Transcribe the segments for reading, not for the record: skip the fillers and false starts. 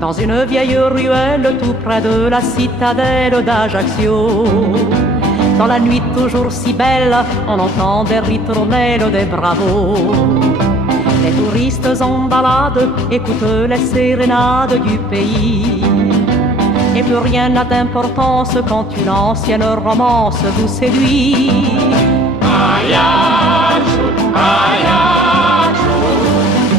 dans une vieille ruelle tout près de la citadelle d'Ajaccio. Dans la nuit toujours si belle, on entend des ritournelles, des bravos. Les touristes en balade écoutent les sérénades du pays. Et plus rien n'a d'importance quand une ancienne romance vous séduit. Ajaccio, Ajaccio.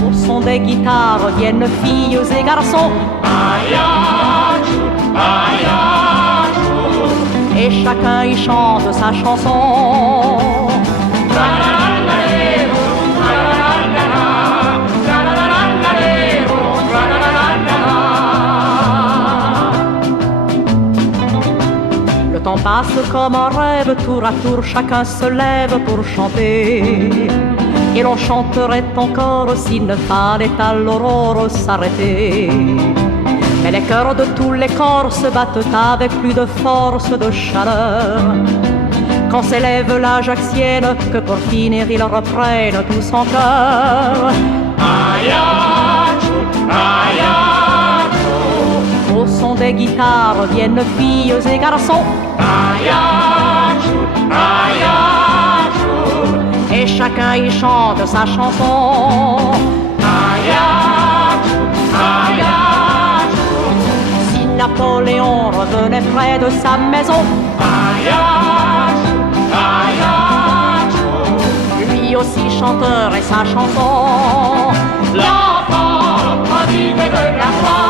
Au son des guitares viennent filles et garçons. Ajaccio, Ajaccio. Et chacun y chante sa chanson. Le temps passe comme un rêve, tour à tour chacun se lève pour chanter. Et l'on chanterait encore s'il ne fallait à l'aurore s'arrêter. Mais les cœurs de tous les corps se battent avec plus de force, de chaleur, quand s'élève l'Ajaccienne, que pour finir ils reprennent tous en chœur. Ajaccio, Ajaccio. Au son des guitares viennent filles et garçons. Ajaccio, Ajaccio. Et chacun y chante sa chanson. Ajaccio, Ajaccio. Si Napoléon revenait près de sa maison, Ajaccio, Ajaccio. lui aussi chanterait sa chanson. L'enfant prodigue de la foi.